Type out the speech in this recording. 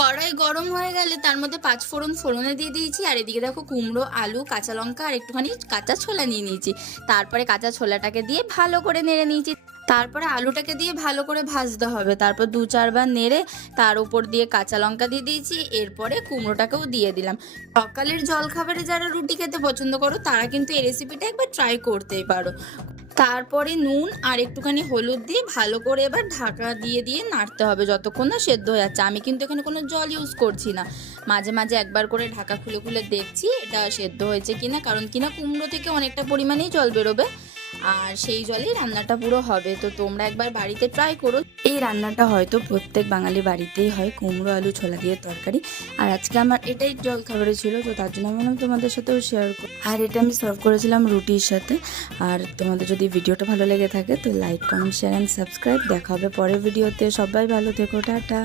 কড়াই গরম হয়ে গেলে তার মধ্যে 5 ফোড়ন ফোড়নে দিয়ে দিয়েছি। আর এদিকে দেখো কুমড়ো, আলু, কাঁচা লঙ্কা আর একটুখানি কাঁচা ছোলা নিয়ে নিয়েছি। তারপরে কাঁচা ছোলাটাকে দিয়ে ভালো করে নেড়ে নিয়েছি। তারপরে আলুটাকে দিয়ে ভালো করে ভাজতে হবে। তারপর 2-4 বার নেড়ে তার উপর দিয়ে কাঁচা লঙ্কা দিয়ে দিয়েছি। এরপরে কুমড়োটাকেও দিয়ে দিলাম। সকালের জলখাবারে যারা রুটি খেতে পছন্দ করো তারা কিন্তু এই রেসিপিটা একবার ট্রাই করতেই পারো। তারপরে নুন আর একটুখানি হলুদ দিয়ে ভালো করে এবার ঢাকা দিয়ে দিয়ে নাড়তে হবে যতক্ষণ না সেদ্ধ হয়ে যাচ্ছে। আমি কিন্তু এখানে কোনো জল ইউজ করছি না, মাঝে মাঝে একবার করে ঢাকা খুলে খুলে দেখছি এটা সেদ্ধ হয়েছে কিনা, কারণ কিনা কুমড়ো থেকে অনেকটা পরিমাণেই জল বেরোবে আর সেই জলেই রান্নাটা পুরো হবে। তো তোমরা একবার বাড়িতে ট্রাই করো। এই রান্নাটা হয়তো প্রত্যেক বাঙালি বাড়িতেই হয়, কুমড়ো আলু ছোলা দিয়ে তরকারি। আর আজকে আমার এটাই জলখাবারে ছিল, তো তার জন্য আমি তোমাদের সাথেও শেয়ার করি। আর এটা আমি সার্ভ করেছিলাম রুটির সাথে। আর তোমাদের যদি ভিডিওটা ভালো লেগে থাকে তো like, comment, share and subscribe. দেখা হবে পরের ভিডিওতে। সবাই ভালো থেকো, টাটা।